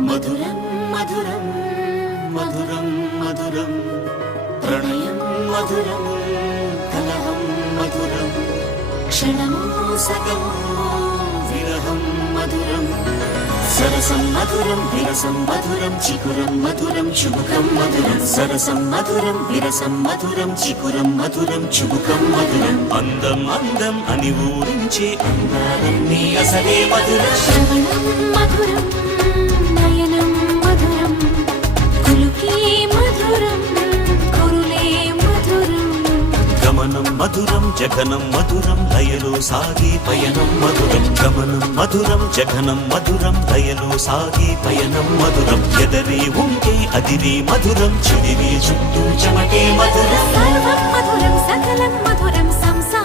మధురం మధురం మధురం మధురం ప్రణయం మధురం కలహం మధురం క్షణమో సగమో విరహం మధురం సరసం మధురం విరసం మధురం చికురం మధురం చుబుకం మధురం సరసం మధురం విరసం మధురం చికురం మధురం చుబుకం మధురం అందం అందం అని ఊరించే అందాలన్నీ అసలే మధురం శ్రవణం మధురం నయనం మధురం కులుకే మధురం కురులే మధురం గమనం మధురం జగనం మధురం లయలో సాగే పయనం మధురం గమనం మధురం జగనం మధురం లయలో సాగే పయనం మధురం ఎదరే ఉంటే అదిరే మధురం చెదిరే చుట్టూ చెమటే మధురం సర్వం మధురం సకలం మధురం సంసారం